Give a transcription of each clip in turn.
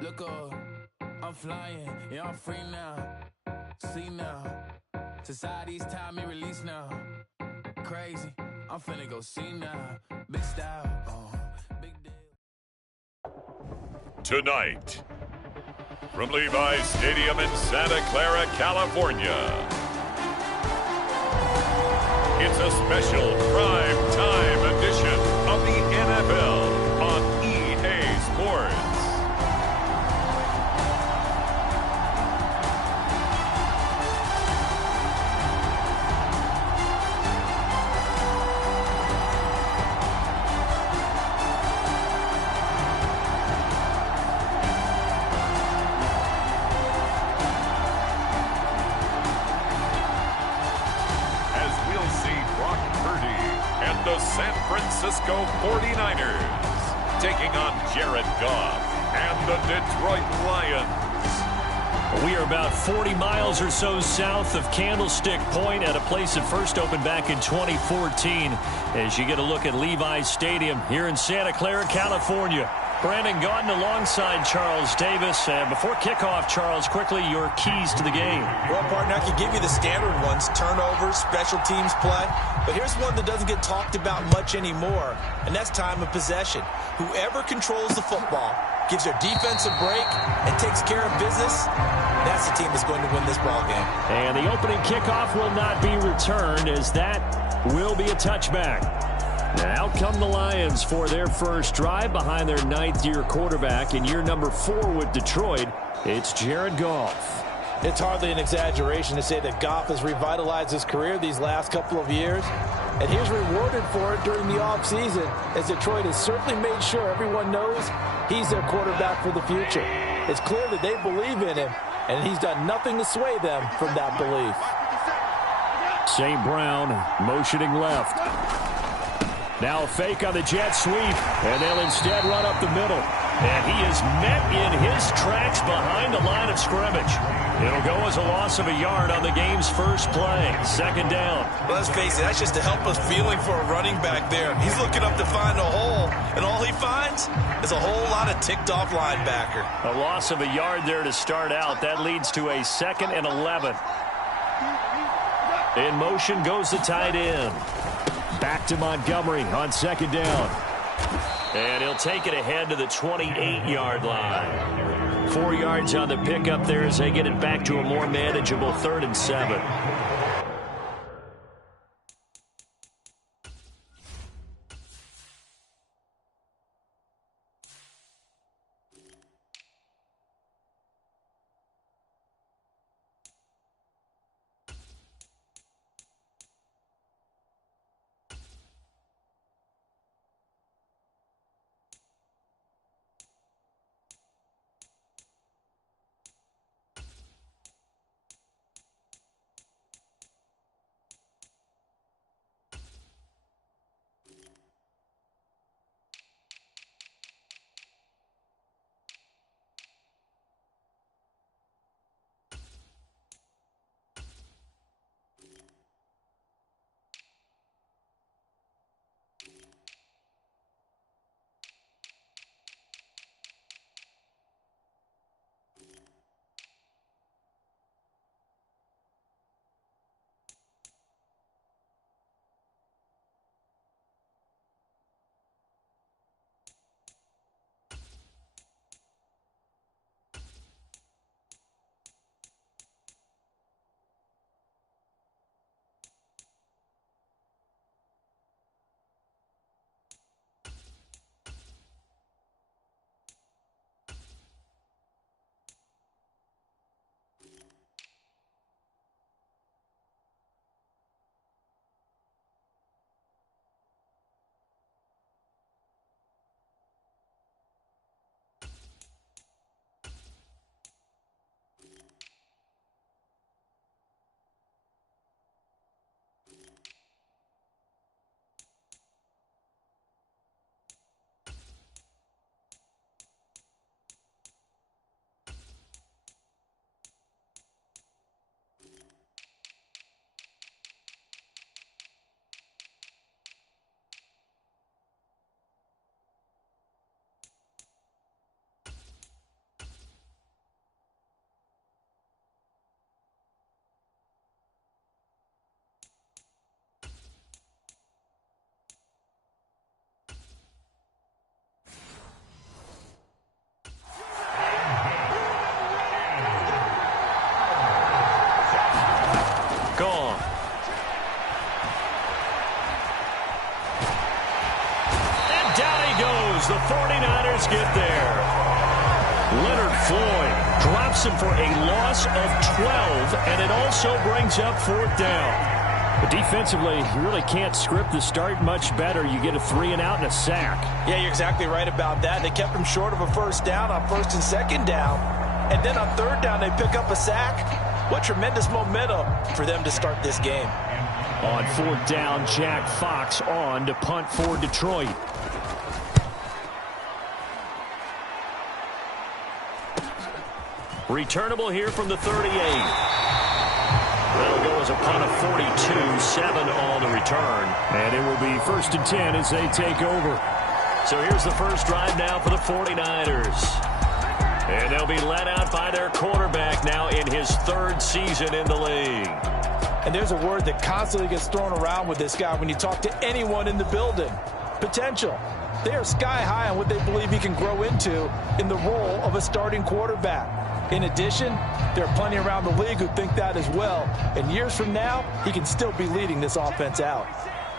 Look up, I'm flying, yeah, I'm free now. See now, society's time me release now. Crazy, I'm finna go see now. Big style, big deal. Tonight, from Levi's Stadium in Santa Clara, California, it's a special prime time edition of the NFL on EA Sports. The San Francisco 49ers taking on Jared Goff and the Detroit Lions. We are about 40 miles or so south of Candlestick Point at a place that first opened back in 2014 as you get a look at Levi's Stadium here in Santa Clara, California. Brandon Gaudin alongside Charles Davis. Before kickoff, Charles, quickly your keys to the game. Well, partner, I can give you the standard ones, turnovers, special teams play. But here's one that doesn't get talked about much anymore, and that's time of possession. Whoever controls the football, gives their defense a break, and takes care of business, that's the team that's going to win this ball game. And the opening kickoff will not be returned, as that will be a touchback. Now out come the Lions for their first drive behind their ninth-year quarterback in year number 4 with Detroit. It's Jared Goff. It's hardly an exaggeration to say that Goff has revitalized his career these last couple of years, and he's rewarded for it during the offseason, as Detroit has certainly made sure everyone knows he's their quarterback for the future. It's clear that they believe in him, and he's done nothing to sway them from that belief. St. Brown motioning left. Now a fake on the jet sweep, and they'll instead run up the middle. And he is met in his tracks behind the line of scrimmage. It'll go as a loss of a yard on the game's first play. Second down. Well, let's face it, that's just a helpless feeling for a running back there. He's looking up to find a hole, and all he finds is a whole lot of ticked-off linebacker. A loss of a yard there to start out. That leads to a 2nd and 11. In motion goes the tight end. Back to Montgomery on second down. And he'll take it ahead to the 28-yard line. 4 yards on the pickup there as they get it back to a more manageable 3rd and 7. takes them for a loss of 12, and it also brings up 4th down. But defensively, you really can't script the start much better. You get a 3-and-out and a sack. Yeah, you're exactly right about that. They kept him short of a 1st down on 1st and 2nd down. And then on 3rd down, they pick up a sack. What tremendous momentum for them to start this game. On 4th down, Jack Fox on to punt for Detroit. Returnable here from the 38. That'll go as a punt of 42, 7 on the return. And it will be 1st and 10 as they take over. So here's the first drive now for the 49ers. And they'll be led out by their quarterback now in his 3rd season in the league. And there's a word that constantly gets thrown around with this guy when you talk to anyone in the building. Potential. They are sky high on what they believe he can grow into in the role of a starting quarterback. In addition, there are plenty around the league who think that as well. And years from now, he can still be leading this offense out.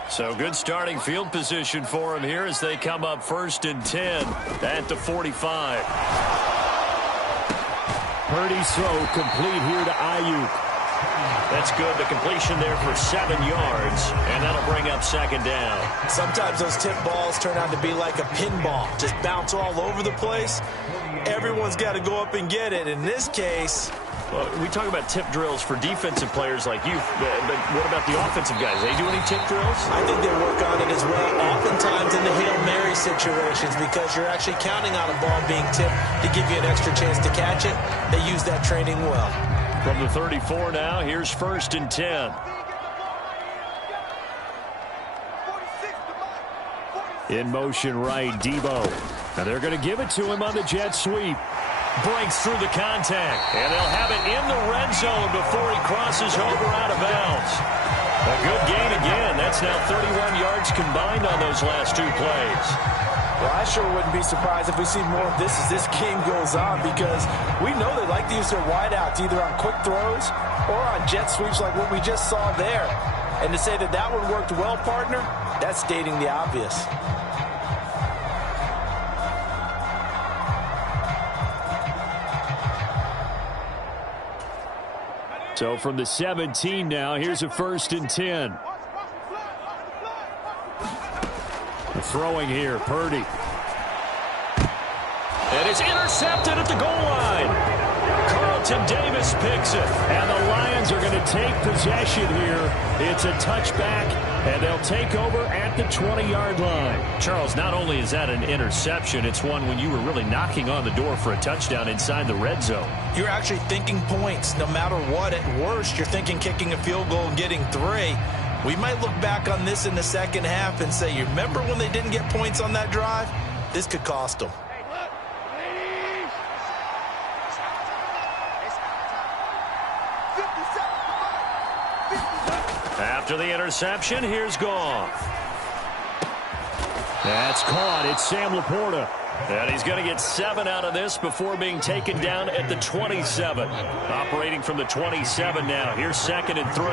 So good starting field position for him here as they come up 1st and 10 at the 45. Purdy's throw complete here to Ayuk. That's good. The completion there for 7 yards, and that'll bring up 2nd down. Sometimes those tip balls turn out to be like a pinball, just bounce all over the place. Everyone's got to go up and get it. In this case, well, we talk about tip drills for defensive players like you, but what about the offensive guys? They do any tip drills? I think they work on it as well, oftentimes in the Hail Mary situations, because you're actually counting on a ball being tipped to give you an extra chance to catch it. They use that training well. From the 34 now, here's 1st and 10. In motion right, Debo. Now they're going to give it to him on the jet sweep. Breaks through the contact, and they'll have it in the red zone before he crosses over out of bounds. A good gain again. That's now 31 yards combined on those last 2 plays. Well, I sure wouldn't be surprised if we see more of this as this game goes on, because we know they like to use their wideouts either on quick throws or on jet sweeps like what we just saw there. And to say that that one worked well, partner, that's stating the obvious. So from the 17 now, here's a 1st and 10. Throwing here, Purdy. And it's intercepted at the goal line. Carlton Davis picks it. And the Lions are going to take possession here. It's a touchback, and they'll take over at the 20-yard line. Charles, not only is that an interception, it's one when you were really knocking on the door for a touchdown inside the red zone. You're actually thinking points no matter what. At worst, you're thinking kicking a field goal and getting 3. We might look back on this in the second half and say, you remember when they didn't get points on that drive? This could cost them. After the interception, here's Goff. That's caught. It's Sam Laporta. And he's going to get 7 out of this before being taken down at the 27. Operating from the 27 now. Here's 2nd and 3.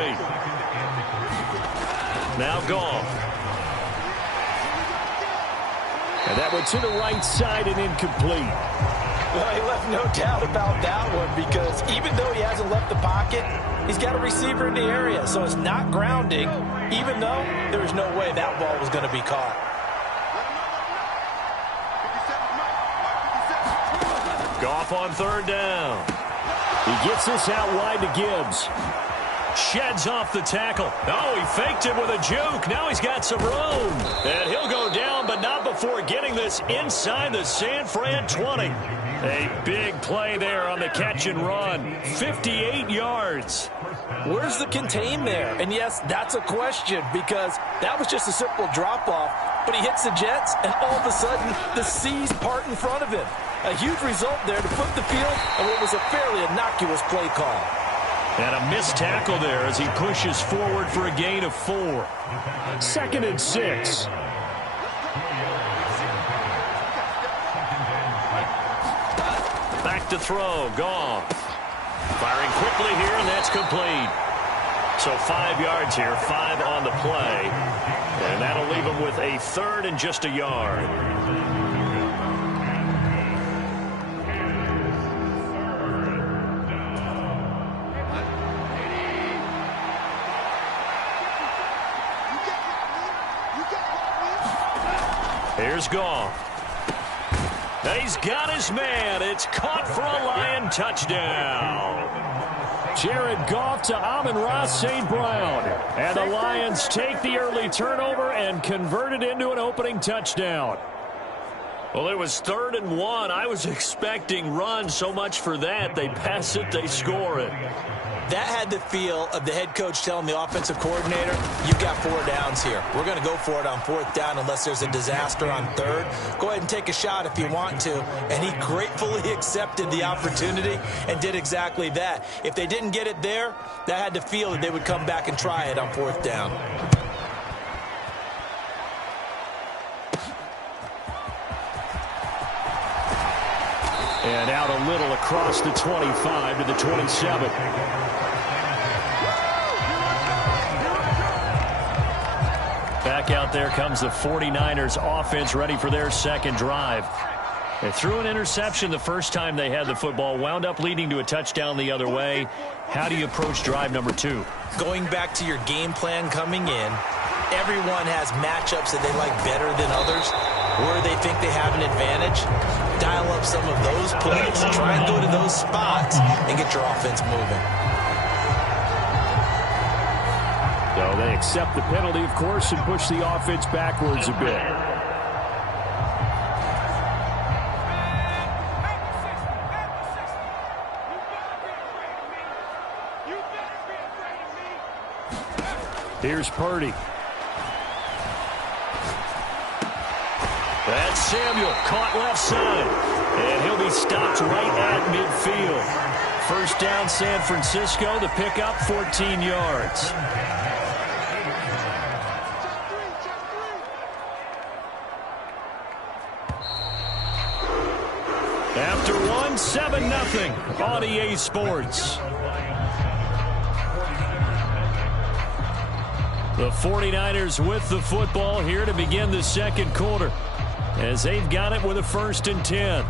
Now Goff. And that went to the right side and incomplete. Well, he left no doubt about that one, because even though he hasn't left the pocket, he's got a receiver in the area, so it's not grounding, even though there was no way that ball was going to be caught. Goff on 3rd down. He gets this out wide to Gibbs. Sheds off the tackle. Oh, he faked it with a juke. Now he's got some room. And he'll go down, but not before getting this inside the San Fran 20. A big play there on the catch and run. 58 yards. Where's the contain there? And yes, that's a question, because that was just a simple drop-off. But he hits the Jets, and all of a sudden, the seas part in front of him. A huge result there to flip the field on what was a fairly innocuous play call. And a missed tackle there as he pushes forward for a gain of 4. 2nd and 6. Back to throw. Goff. Firing quickly here, and that's complete. So 5 yards here, 5 on the play. And that'll leave him with a 3rd and just a yard. Here's Goff. He's got his man. It's caught for a Lion touchdown. Jared Goff to Amon-Ra St. Brown. And the Lions take the early turnover and convert it into an opening touchdown. Well, it was 3rd and 1. I was expecting run. So much for that. They pass it, they score it. That had the feel of the head coach telling the offensive coordinator, you've got 4 downs here. We're going to go for it on 4th down unless there's a disaster on 3rd. Go ahead and take a shot if you want to. And he gratefully accepted the opportunity and did exactly that. If they didn't get it there, that had the feel that they would come back and try it on 4th down. And out a little across the 25 to the 27. Back out there comes the 49ers offense ready for their second drive. They threw an interception the first time they had the football, wound up leading to a touchdown the other way. How do you approach drive number 2? Going back to your game plan coming in, everyone has matchups that they like better than others, where they think they have an advantage. Dial up some of those plays, try and go to those spots, and get your offense moving. So they accept the penalty, of course, and push the offense backwards a bit. Here's Parody. That's Samuel, caught left side. And he'll be stopped right at midfield. First down, San Francisco. The pickup, 14 yards. After 1, 7-0 on EA Sports. The 49ers with the football here to begin the second quarter, as they've got it with a 1st and 10.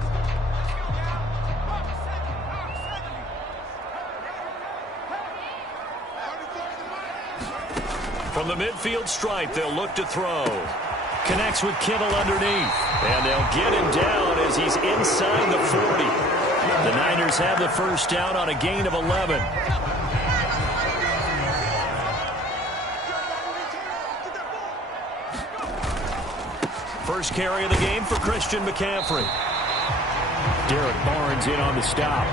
From the midfield stripe, they'll look to throw. Connects with Kittle underneath. And they'll get him down as he's inside the 40. The Niners have the first down on a gain of 11. First carry of the game for Christian McCaffrey. Derek Barnes in on the stop.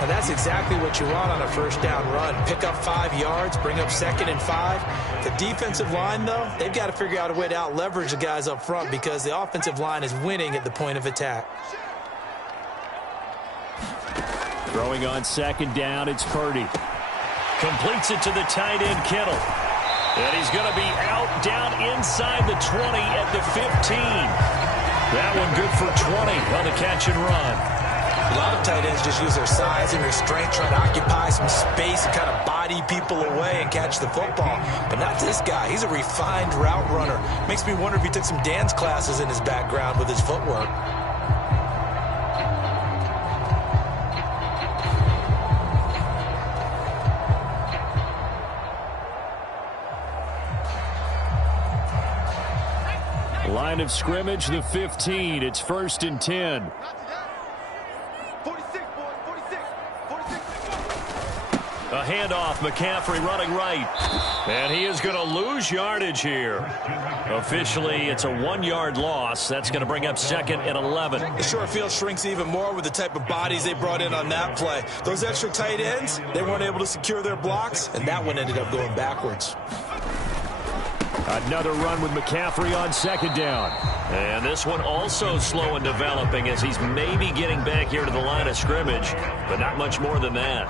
And that's exactly what you want on a first down run. Pick up 5 yards, bring up 2nd and 5. The defensive line, though, they've got to figure out a way to out-leverage the guys up front because the offensive line is winning at the point of attack. Throwing on 2nd down, it's Parody. Completes it to the tight end, Kittle. And he's going to be out down inside the 20 at the 15. That one good for 20 on the catch and run. A lot of tight ends just use their size and their strength, trying to occupy some space and kind of body people away and catch the football. But not this guy. He's a refined route runner. Makes me wonder if he took some dance classes in his background with his footwork. Line of scrimmage, the 15. It's 1st and 10. A handoff, McCaffrey running right. And he is going to lose yardage here. Officially, it's a 1-yard loss. That's going to bring up 2nd and 11. The short field shrinks even more with the type of bodies they brought in on that play. Those extra tight ends, they weren't able to secure their blocks, and that one ended up going backwards. Another run with McCaffrey on 2nd down. And this one also slow in developing as he's maybe getting back here to the line of scrimmage, but not much more than that.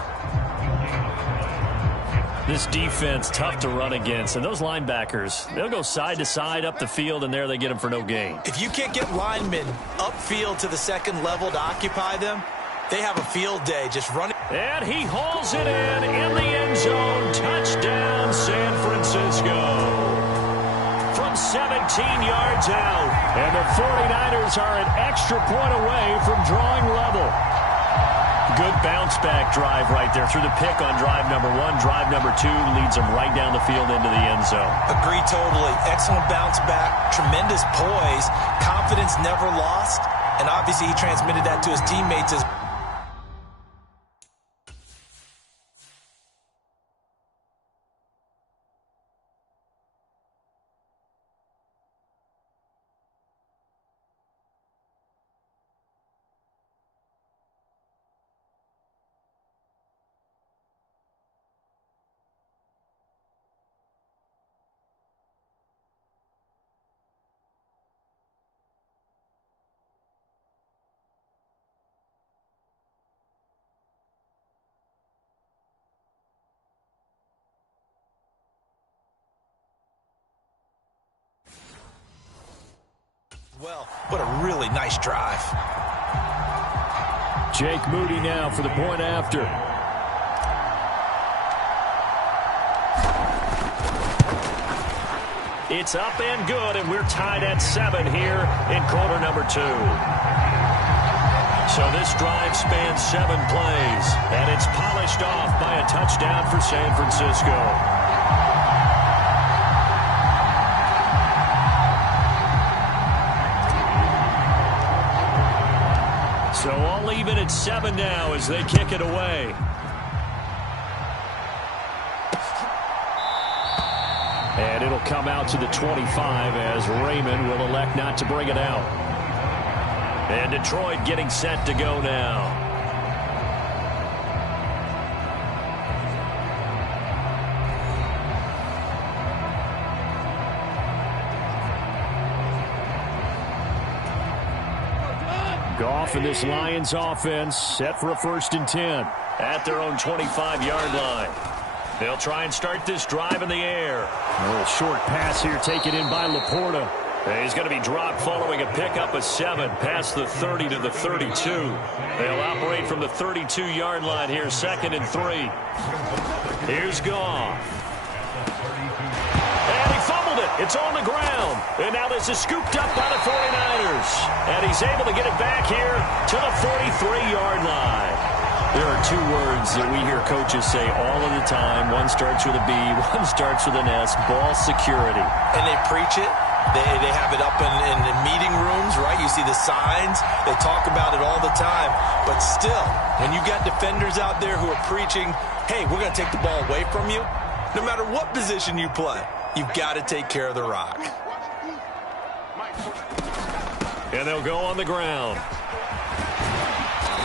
This defense, tough to run against. And those linebackers, they'll go side to side up the field, and there they get them for no gain. If you can't get linemen upfield to the 2nd level to occupy them, they have a field day just running. And he hauls it in the end zone. Touchdown, San Francisco. From 17 yards out. And the 49ers are an extra point away from drawing level. Good bounce-back drive right there. Through the pick on drive number 1. Drive number 2 leads them right down the field into the end zone. Agree totally. Excellent bounce back. Tremendous poise. Confidence never lost. And obviously he transmitted that to his teammates as well. What a really nice drive. Jake Moody now for the point after. It's up and good, and we're tied at 7 here in quarter number 2. So this drive spans 7 plays, and it's polished off by a touchdown for San Francisco. So all even at 7 now as they kick it away. And it'll come out to the 25 as Raymond will elect not to bring it out. And Detroit getting set to go now. Goff and this Lions offense set for a 1st and 10 at their own 25-yard line. They'll try and start this drive in the air. A little short pass here taken in by Laporta. He's going to be dropped following a pickup of 7 past the 30 to the 32. They'll operate from the 32-yard line here, 2nd and 3. Here's Goff. And he fumbled it. It's on the ground. And now this is scooped up by the 49ers. And he's able to get it back here to the 43-yard line. There are 2 words that we hear coaches say all of the time. One starts with a B, one starts with an S, ball security. And they preach it. They have it up in meeting rooms, right? You see the signs. They talk about it all the time. But still, when you got defenders out there who are preaching, hey, we're going to take the ball away from you, no matter what position you play, you've got to take care of the rock. And they'll go on the ground.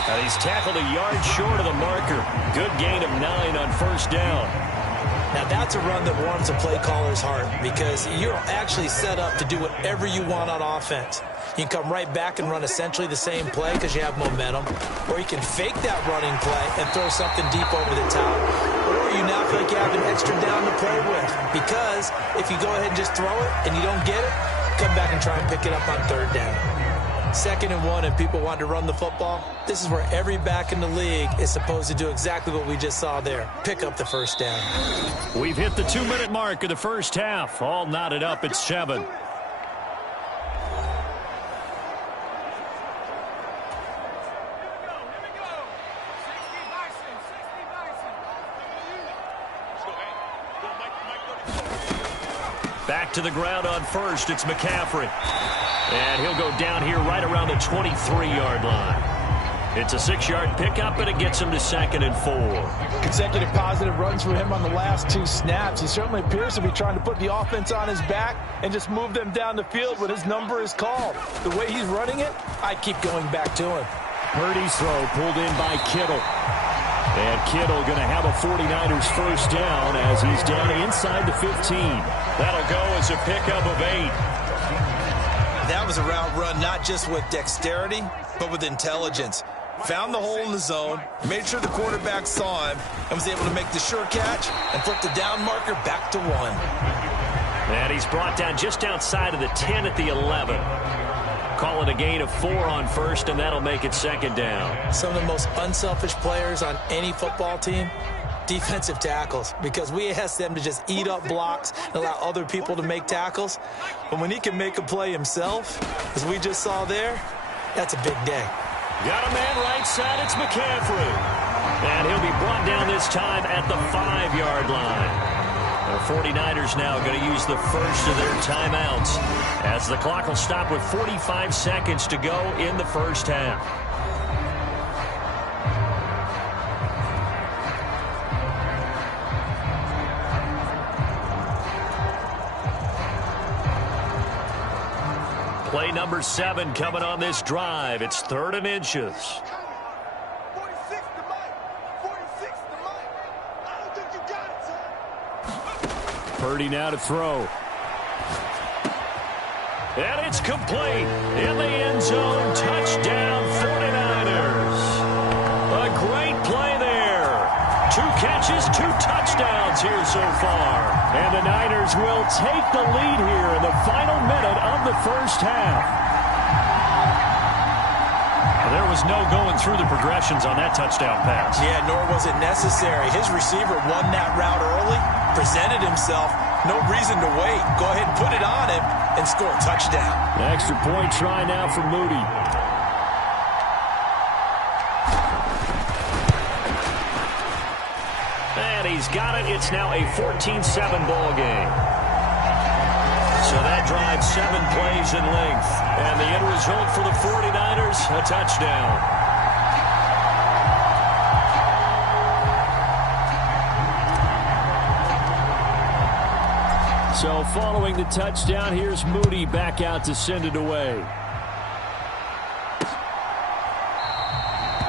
And he's tackled a yard short of the marker. Good gain of 9 on 1st down. Now that's a run that warms a play caller's heart because you're actually set up to do whatever you want on offense. You can come right back and run essentially the same play because you have momentum, or you can fake that running play and throw something deep over the top, or you now feel like you have an extra down to play with because if you go ahead and just throw it and you don't get it, come back and try and pick it up on 3rd down. 2nd and 1 and people want to run the football, this is where every back in the league is supposed to do exactly what we just saw there. Pick up the 1st down. We've hit the 2-minute mark of the 1st half. All knotted up at 7. Back to the ground on 1st. It's McCaffrey. And he'll go down here right around the 23-yard line. It's a 6-yard pickup, and it gets him to 2nd and 4. Consecutive positive runs for him on the last 2 snaps. He certainly appears to be trying to put the offense on his back and just move them down the field when his number is called. The way he's running it, I keep going back to him. Purdy's throw pulled in by Kittle. And Kittle going to have a 49ers 1st down as he's down inside the 15. That'll go as a pickup of 8. That was a route run not just with dexterity, but with intelligence. Found the hole in the zone, made sure the quarterback saw him, and was able to make the sure catch and flip the down marker back to 1. And he's brought down just outside of the 10 at the 11. Call it a gain of 4 on 1st, and that'll make it 2nd down. Some of the most unselfish players on any football team, defensive tackles, because we ask them to just eat up blocks and allow other people to make tackles. But when he can make a play himself, as we just saw there, that's a big day. Got a man right side. It's McCaffrey. And he'll be brought down this time at the 5-yard line. The 49ers now going to use the first of their timeouts as the clock will stop with 45 seconds to go in the first half. Play number 7 coming on this drive. It's 3rd and inches. Parody now to throw. And it's complete. In the end zone. Touchdown 49ers. A great play there. 2 catches, 2 touchdowns here so far. And the Niners will take the lead here in the final minute of the first half. There was no going through the progressions on that touchdown pass. Yeah, nor was it necessary. His receiver won that route early, presented himself. No reason to wait. Go ahead and put it on him and score a touchdown. An extra point try now for Moody. And he's got it. It's now a 14-7 ball game. So that drives 7 plays in length. And the end result for the 49ers, a touchdown. So following the touchdown, here's Moody back out to send it away.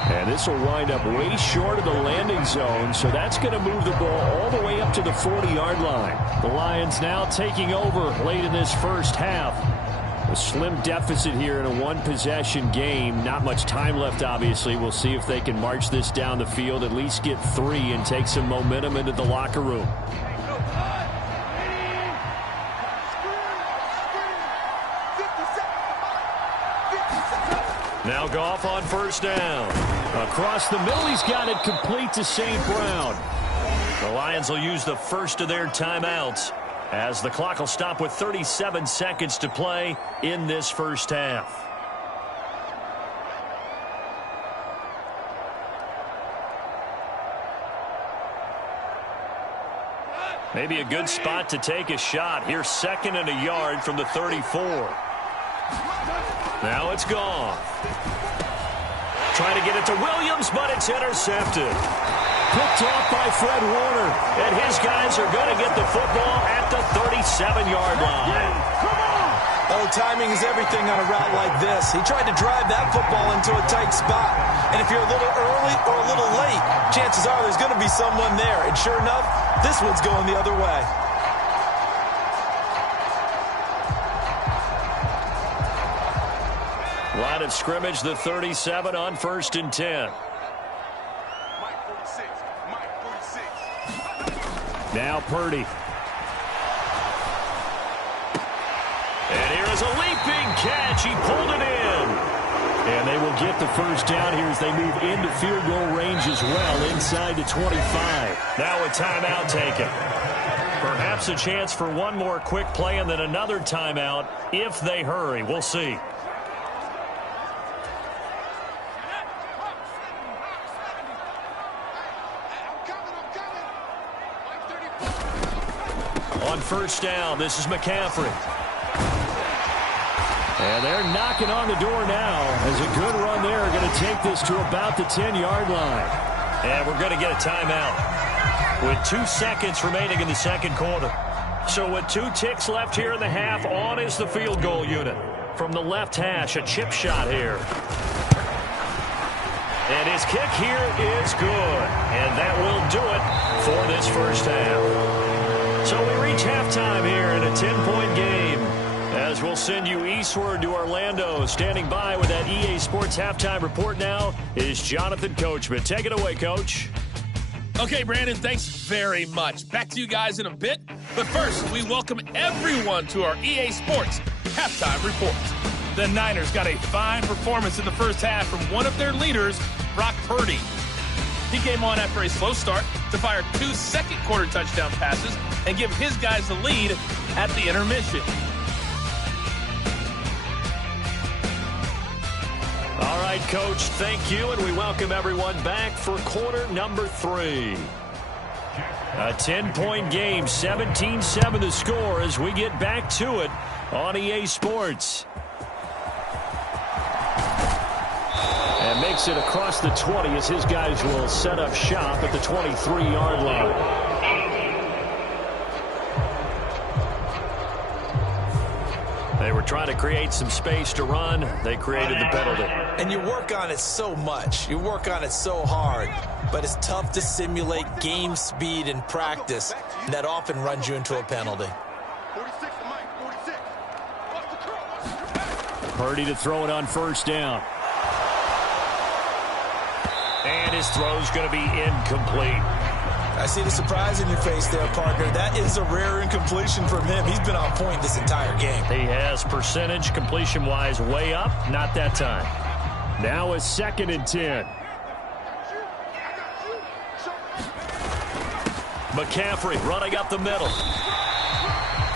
And this will wind up way short of the landing zone, so that's going to move the ball all the way up to the 40-yard line. The Lions now taking over late in this first half. A slim deficit here in a 1-possession game. Not much time left, obviously. We'll see if they can march this down the field, at least get 3 and take some momentum into the locker room. Now Goff on first down. Across the middle, he's got it complete to St. Brown. The Lions will use the first of their timeouts as the clock will stop with 37 seconds to play in this first half. Maybe a good spot to take a shot. Here's 2nd and a yard from the 34. Now it's gone. Trying to get it to Williams, but it's intercepted. Picked off by Fred Warner. And his guys are going to get the football at the 37-yard line. Oh, timing is everything on a route like this. He tried to drive that football into a tight spot. And if you're a little early or a little late, chances are there's going to be someone there. And sure enough, this one's going the other way. Line of scrimmage, the 37 on 1st and 10. Now Parody. And here is a leaping catch. He pulled it in. And they will get the first down here as they move into field goal range as well, inside the 25. Now a timeout taken. Perhaps a chance for one more quick play and then another timeout if they hurry. We'll see. On first down, this is McCaffrey. And they're knocking on the door now as a good run there. Going to take this to about the 10-yard line. And we're going to get a timeout with 2 seconds remaining in the second quarter. So with 2 ticks left here in the half, on is the field goal unit. From the left hash, a chip shot here. And his kick here is good. And that will do it for this first half. So we reach halftime here in a 10-point game as we'll send you eastward to Orlando. Standing by with that EA Sports halftime report now is Jonathan Coachman. Take it away, Coach. Okay, Brandon, thanks very much. Back to you guys in a bit. But first, we welcome everyone to our EA Sports halftime report. The Niners got a fine performance in the first half from one of their leaders, Brock Purdy. He came on after a slow start to fire 2 second-quarter touchdown passes and give his guys the lead at the intermission. All right, right, Coach. Thank you, and we welcome everyone back for quarter number 3. A 10-point game, 17-7 the score as we get back to it on EA Sports. And makes it across the 20 as his guys will set up shop at the 23-yard line. They were trying to create some space to run. They created the penalty. And you work on it so much. You work on it so hard. But it's tough to simulate game speed in practice. And that often runs you into a penalty. Parody to throw it on first down. And his throw's going to be incomplete. I see the surprise in your face there, partner. That is a rare incompletion from him. He's been on point this entire game. He has percentage completion-wise way up. Not that time. Now a 2nd and 10. McCaffrey running up the middle.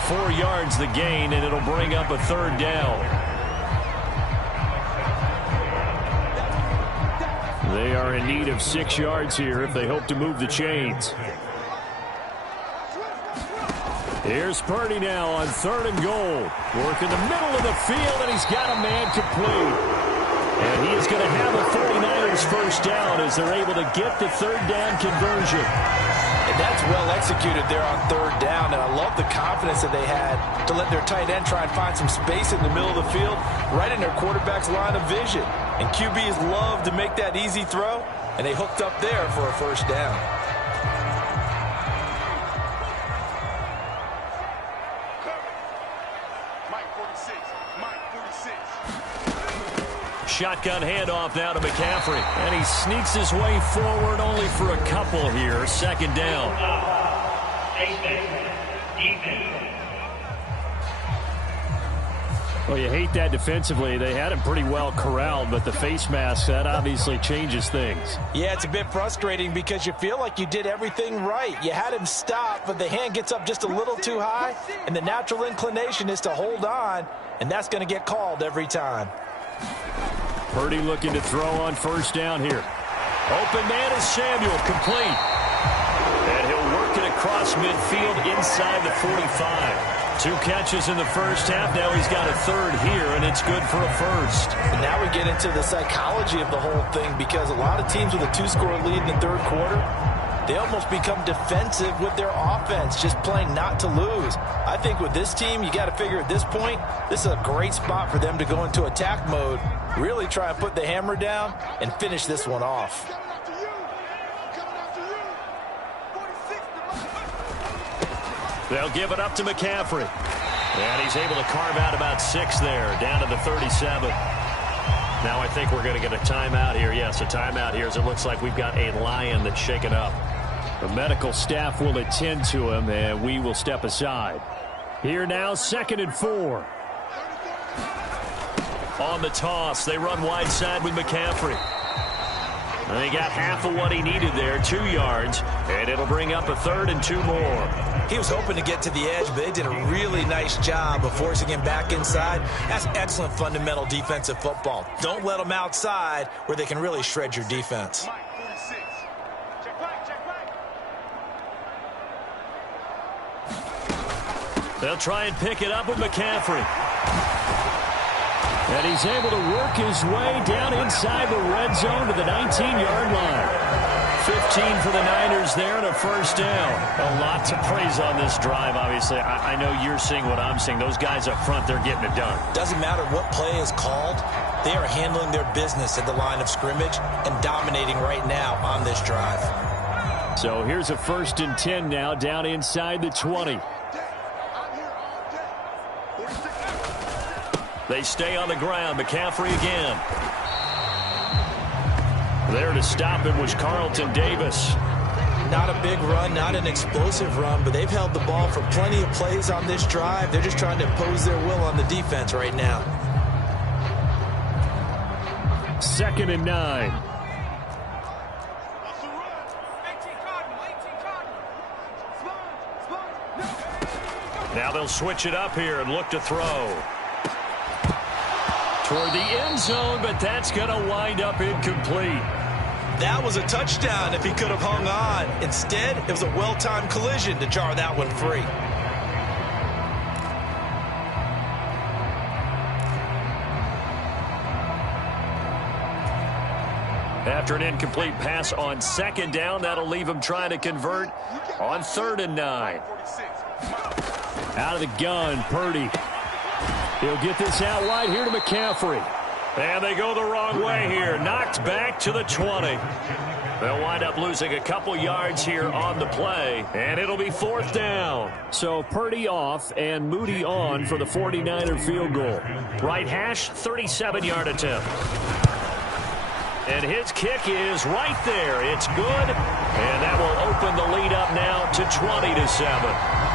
4 yards the gain, and it'll bring up a 3rd down. They are in need of 6 yards here if they hope to move the chains. Here's Parody now on 3rd and goal. Working the middle of the field, and he's got a man complete. And he is going to have a 49ers first down as they're able to get the 3rd down conversion. And that's well executed there on 3rd down. And I love the confidence that they had to let their tight end try and find some space in the middle of the field, right in their quarterback's line of vision. And QBs love to make that easy throw, and they hooked up there for a first down. Shotgun handoff now to McCaffrey. And he sneaks his way forward only for a couple here. 2nd down. Well, you hate that defensively. They had him pretty well corralled, but the face mask, that obviously changes things. Yeah, it's a bit frustrating because you feel like you did everything right. You had him stop, but the hand gets up just a little too high, and the natural inclination is to hold on, and that's going to get called every time. Purdy looking to throw on first down here. Open man is Samuel, complete. And he'll work it across midfield inside the 45. 2 catches in the first half. Now he's got a 3rd here, and it's good for a 1st. And now we get into the psychology of the whole thing because a lot of teams with a 2-score lead in the 3rd quarter, they almost become defensive with their offense, just playing not to lose. I think with this team, you got to figure at this point, this is a great spot for them to go into attack mode, really try and put the hammer down and finish this one off. They'll give it up to McCaffrey. And he's able to carve out about 6 there, down to the 37. Now I think we're going to get a timeout here. Yes, a timeout here as it looks like we've got a Lion that's shaken up. The medical staff will attend to him, and we will step aside. Here now, 2nd and 4. On the toss, they run wide side with McCaffrey. And they got half of what he needed there, 2 yards, and it'll bring up a 3rd and 2 more. He was hoping to get to the edge, but they did a really nice job of forcing him back inside. That's excellent fundamental defensive football. Don't let them outside where they can really shred your defense. They'll try and pick it up with McCaffrey. And he's able to work his way down inside the red zone to the 19-yard line. 15 for the Niners there and a first down. A lot to praise on this drive, obviously. I know you're seeing what I'm seeing. Those guys up front, they're getting it done. Doesn't matter what play is called. They are handling their business at the line of scrimmage and dominating right now on this drive. So here's a 1st and 10 now down inside the 20. They stay on the ground. McCaffrey again. There to stop him was Carlton Davis. Not a big run, not an explosive run, but they've held the ball for plenty of plays on this drive. They're just trying to impose their will on the defense right now. 2nd and 9. Now they'll switch it up here and look to throw. toward the end zone, but that's going to wind up incomplete. That was a touchdown if he could have hung on. Instead, it was a well-timed collision to jar that one free. After an incomplete pass on second down, that'll leave him trying to convert on 3rd and 9. Out of the gun, Purdy. He'll get this out wide here to McCaffrey. And they go the wrong way here. Knocked back to the 20. They'll wind up losing a couple yards here on the play, and it'll be 4th down. So Purdy off and Moody on for the 49er field goal. Right hash, 37-yard attempt. And his kick is right there. It's good, and that will open the lead up now to 20-7.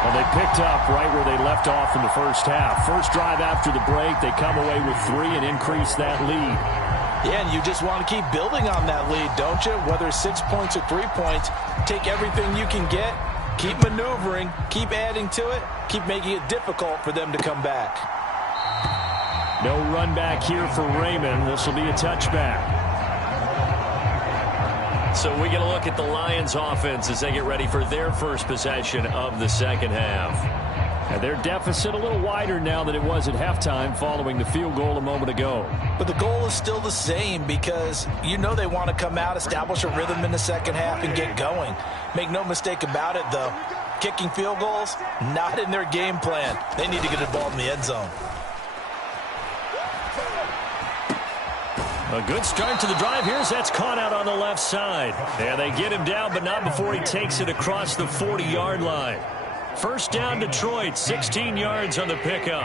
Well, they picked up right where they left off in the first half. First drive after the break, they come away with 3 and increase that lead. Yeah, and you just want to keep building on that lead, don't you? Whether it's 6 points or 3 points, take everything you can get, keep maneuvering, keep adding to it, keep making it difficult for them to come back. No run back here for Raymond. This will be a touchback. So we get a look at the Lions offense as they get ready for their first possession of the second half. And their deficit a little wider now than it was at halftime following the field goal a moment ago. But the goal is still the same because you know they want to come out, establish a rhythm in the second half, and get going. Make no mistake about it, though. Kicking field goals, not in their game plan. They need to get the ball in the end zone. A good start to the drive here as that's caught out on the left side. And they get him down, but not before he takes it across the 40-yard line. First down, Detroit, 16 yards on the pickup.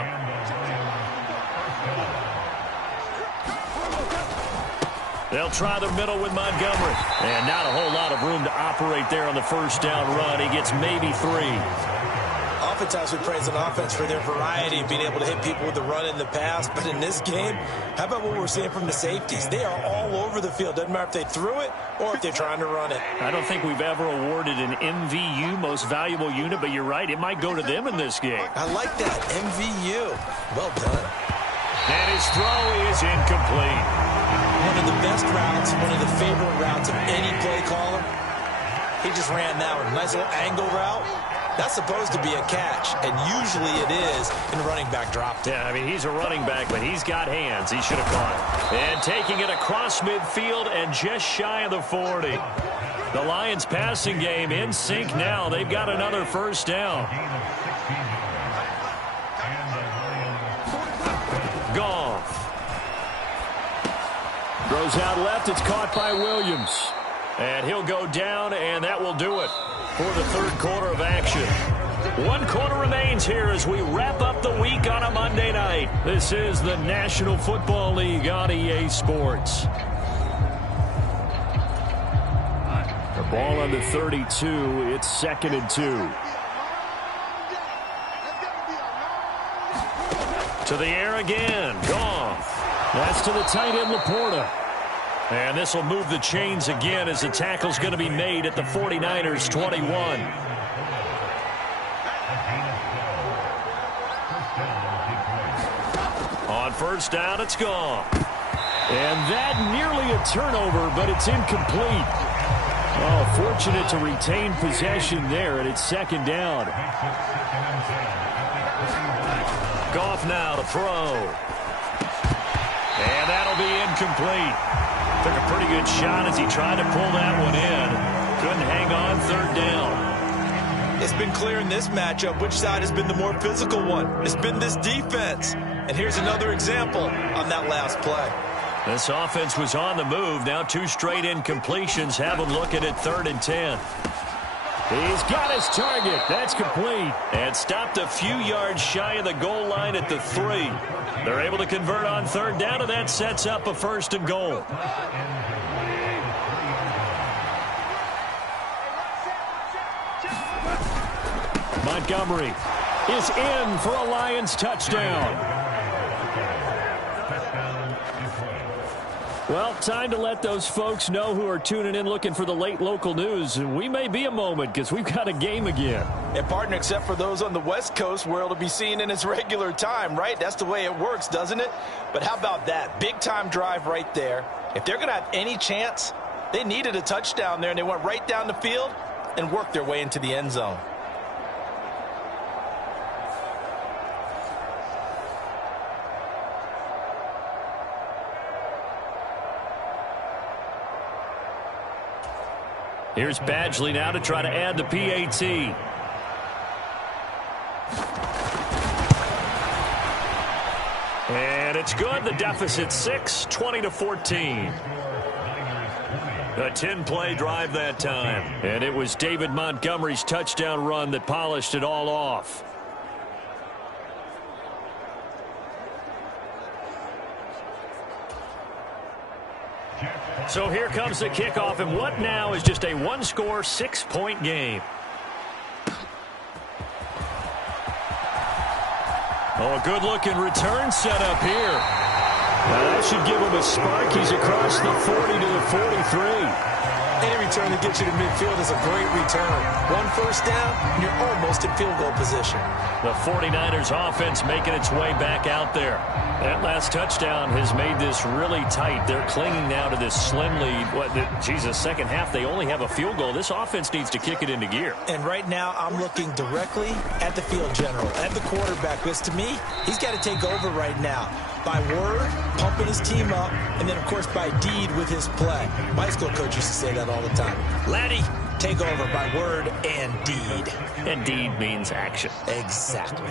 They'll try the middle with Montgomery. And not a whole lot of room to operate there on the first down run. He gets maybe 3. Oftentimes we praise an offense for their variety of being able to hit people with the run in the pass. But in this game, how about what we're seeing from the safeties? They are all over the field. Doesn't matter if they threw it or if they're trying to run it. I don't think we've ever awarded an MVU, most valuable unit, but you're right. It might go to them in this game. I like that. MVU. Well done. And his throw is incomplete. One of the best routes, one of the favorite routes of any play caller. He just ran that one. Nice little angle route. That's supposed to be a catch, and usually it is in the running back drop. Yeah, I mean, he's a running back, but he's got hands. He should have caught it. And taking it across midfield and just shy of the 40. The Lions passing game in sync now. They've got another first down. Goff. Throws out left. It's caught by Williams. And he'll go down, and that will do it for the third quarter of action. 1 quarter remains here as we wrap up the week on a Monday night. This is the National Football League on EA Sports. The ball on the 32. It's 2nd and 2. To the air again. Goff. That's to the tight end, Laporta. And this will move the chains again as the tackle's going to be made at the 49ers' 21. On first down, it's gone. And that nearly a turnover, but it's incomplete. Oh, fortunate to retain possession there, and it's 2nd down. Goff now to throw. And that'll be incomplete. Took a pretty good shot as he tried to pull that one in. Couldn't hang on 3rd down. It's been clear in this matchup which side has been the more physical one. It's been this defense. And here's another example on that last play. This offense was on the move. Now 2 straight incompletions have him looking at 3rd and 10. He's got his target. That's complete. And stopped a few yards shy of the goal line at the 3. They're able to convert on 3rd down, and that sets up a 1st and goal. Montgomery is in for a Lions touchdown. Well, time to let those folks know who are tuning in looking for the late local news. And we may be a moment because we've got a game again. And partner, except for those on the West Coast where it'll be seen in its regular time, right? That's the way it works, doesn't it? But how about that? Big time drive right there. If they're going to have any chance, they needed a touchdown there, and they went right down the field and worked their way into the end zone. Here's Badgley now to try to add the PAT. And it's good. The deficit 6, 20-14. A 10-play drive that time. And it was David Montgomery's touchdown run that polished it all off. So here comes the kickoff, and what now is just a one-score, 6-point game. Oh, a good-looking return set up here. Now that should give him a spark. He's across the 40 to the 43. Any return that gets you to midfield is a great return. One first down, and you're almost in field goal position. The 49ers offense making its way back out there. That last touchdown has made this really tight. They're clinging now to this slim lead. Second half, they only have a field goal. This offense needs to kick it into gear. And right now, I'm looking directly at the field general, at the quarterback, because to me, he's got to take over right now. By word, pumping his team up, and then, of course, by deed with his play. My school coach used to say that all the time. Laddie, take over by word and deed. And deed means action. Exactly.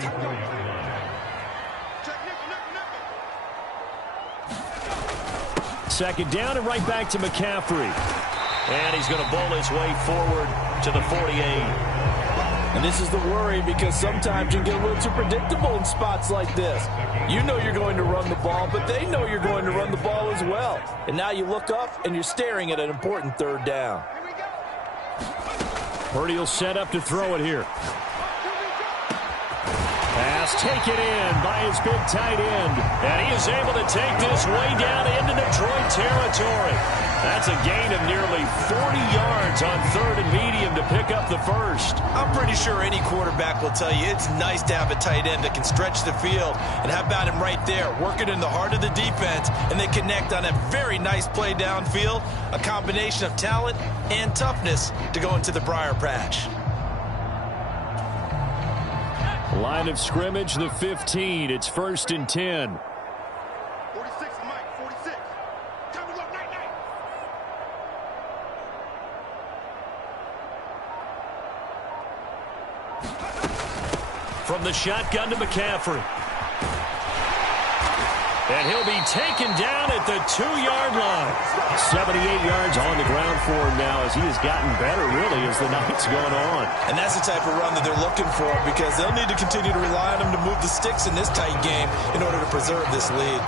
Second down and right back to McCaffrey. And he's going to bowl his way forward to the 48. And this is the worry, because sometimes you get a little too predictable in spots like this. You know you're going to run the ball, but they know you're going to run the ball as well. And now you look up and you're staring at an important third down. Purdy will set up to throw it here. Pass taken in by his big tight end. And he is able to take this way down into Detroit territory. That's a gain of nearly 40 yards on third and medium to pick up the first. I'm pretty sure any quarterback will tell you it's nice to have a tight end that can stretch the field. And how about him right there, working in the heart of the defense, and they connect on a very nice play downfield, a combination of talent and toughness to go into the briar patch. Line of scrimmage, the 15. It's 1st and 10. 46, Mike, 46. Time to go, night. From the shotgun to McCaffrey. And he'll be taken down at the 2-yard line. 78 yards on the ground for him now as he has gotten better, really, as the night's gone on. And that's the type of run that they're looking for, because they'll need to continue to rely on him to move the sticks in this tight game in order to preserve this lead.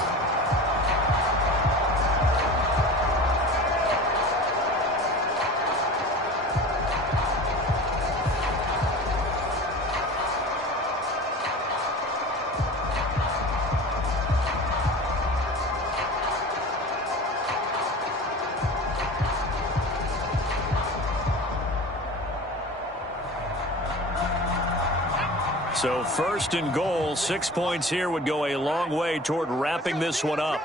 So 1st and goal, 6 points here would go a long way toward wrapping this one up.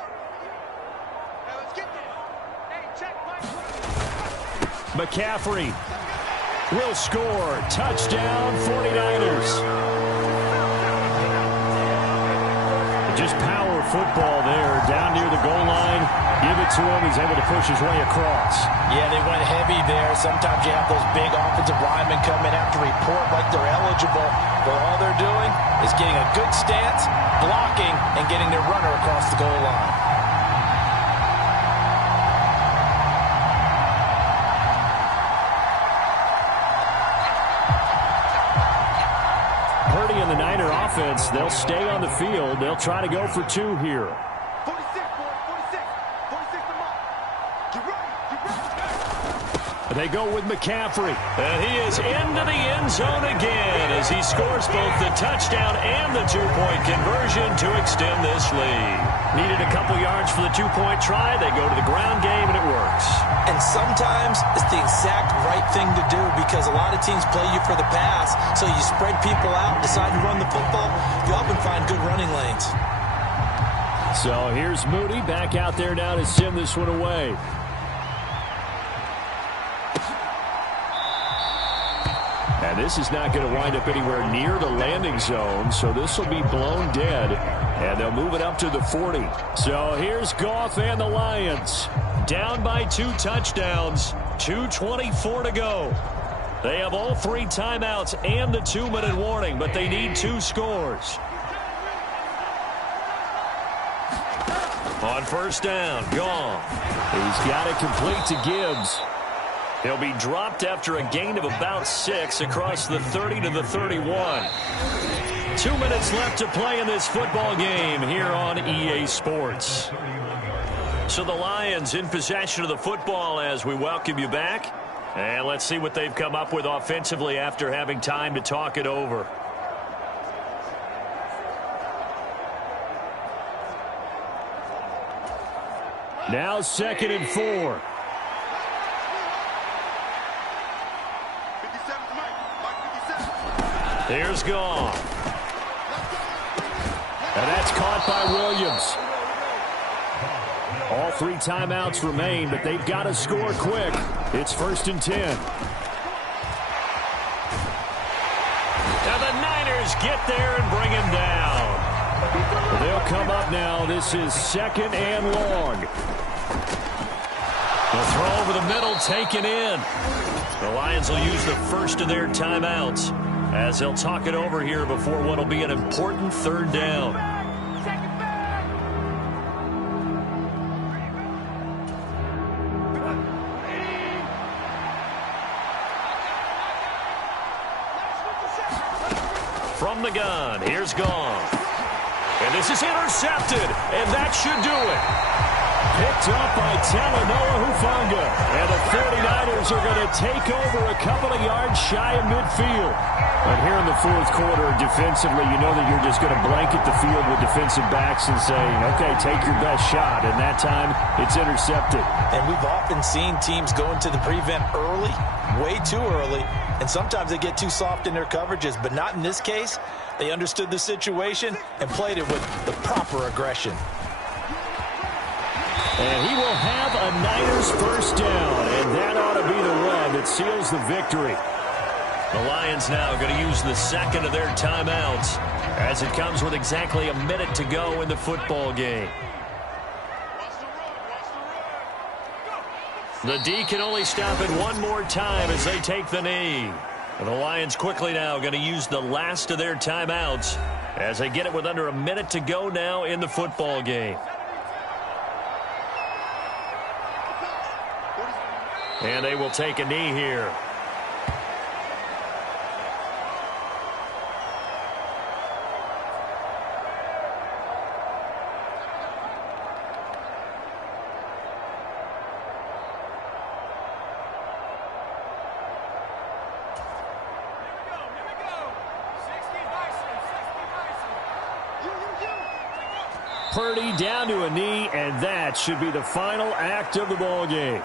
McCaffrey will score. Touchdown, 49ers. Just power football there, down near the goal line. Give it to him. He's able to push his way across. Yeah, they went heavy there. Sometimes you have those big offensive linemen come in, have to report like they're eligible. But all they're doing is getting a good stance, blocking, and getting their runner across the goal line. Purdy and the Niner offense, they'll stay on the field. They'll try to go for 2 here. 46, boy, 46. 46 to Mike. Get ready. They go with McCaffrey. And he is into the end zone again as he scores both the touchdown and the two-point conversion to extend this lead. Needed a couple yards for the two-point try. They go to the ground game, and it works. And sometimes it's the exact right thing to do because a lot of teams play you for the pass, so you spread people out and decide to run the football. You often find good running lanes. So here's Moody back out there now to send this one away. And this is not going to wind up anywhere near the landing zone, so this will be blown dead, and they'll move it up to the 40. So here's Goff and the Lions. Down by 2 touchdowns, 2:24 to go. They have all 3 timeouts and the 2-minute warning, but they need 2 scores. On first down, Goff. He's got it complete to Gibbs. He'll be dropped after a gain of about 6 across the 30 to the 31. 2 minutes left to play in this football game here on EA Sports. So the Lions in possession of the football as we welcome you back. And let's see what they've come up with offensively after having time to talk it over. Now 2nd and 4. Here's Goff. And that's caught by Williams. All 3 timeouts remain, but they've got to score quick. It's 1st and 10. And the Niners get there and bring him down. They'll come up now. This is 2nd and long. The throw over the middle, taken in. The Lions will use the first of their timeouts as they'll talk it over here before what will be an important 3rd down. From the gun, here's Goff. And this is intercepted, and that should do it. Picked up by Talanoa Hufanga. And the 49ers are going to take over a couple of yards shy of midfield. But here in the 4th quarter, defensively, you know that you're just going to blanket the field with defensive backs and say, okay, take your best shot. And that time, it's intercepted. And we've often seen teams go into the prevent early, way too early, and sometimes they get too soft in their coverages. But not in this case. They understood the situation and played it with the proper aggression. And he will have a Niners first down, and that ought to be the run that seals the victory. The Lions now going to use the 2nd of their timeouts as it comes with exactly a minute to go in the football game. The D can only stop it one more time as they take the knee. And the Lions quickly now going to use the last of their timeouts as they get it with under a minute to go now in the football game. And they will take a knee here. Parody down to a knee, and that should be the final act of the ball game.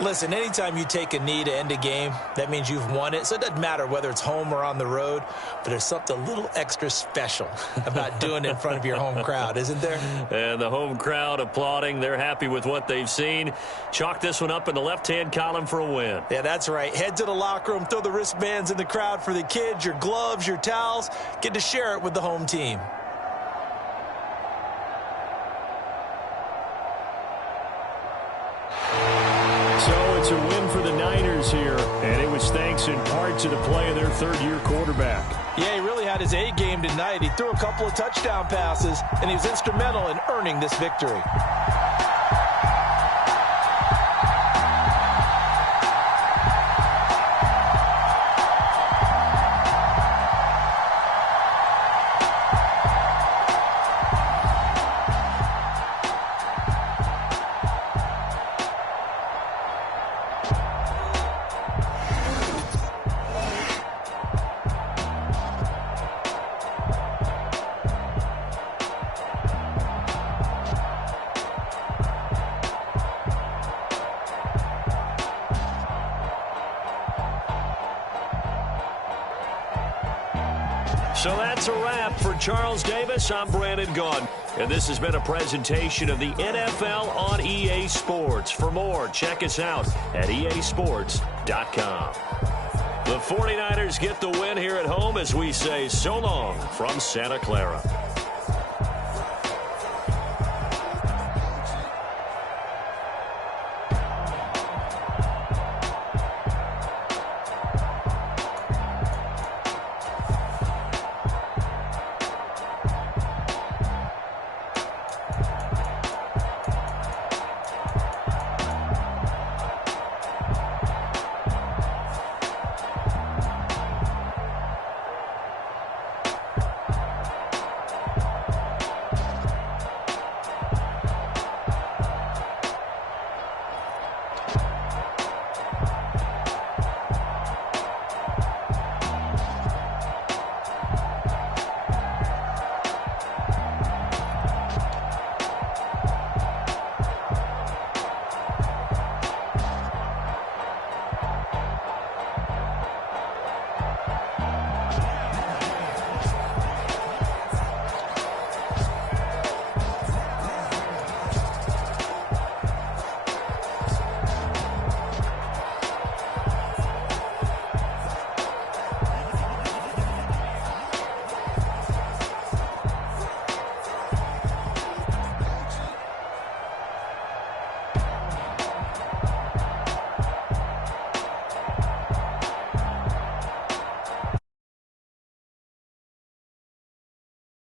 Listen, anytime you take a knee to end a game, that means you've won it. So it doesn't matter whether it's home or on the road, but there's something a little extra special about doing it in front of your home crowd, isn't there? And the home crowd applauding. They're happy with what they've seen. Chalk this one up in the left-hand column for a win. Yeah, that's right. Head to the locker room, throw the wristbands in the crowd for the kids, your gloves, your towels. Get to share it with the home team. It's a win for the Niners here, and it was thanks in part to the play of their third-year quarterback. Yeah, he really had his A game tonight. He threw a couple of touchdown passes, and he was instrumental in earning this victory. So that's a wrap. For Charles Davis, I'm Brandon Gaudin. And this has been a presentation of the NFL on EA Sports. For more, check us out at easports.com. The 49ers get the win here at home as we say so long from Santa Clara.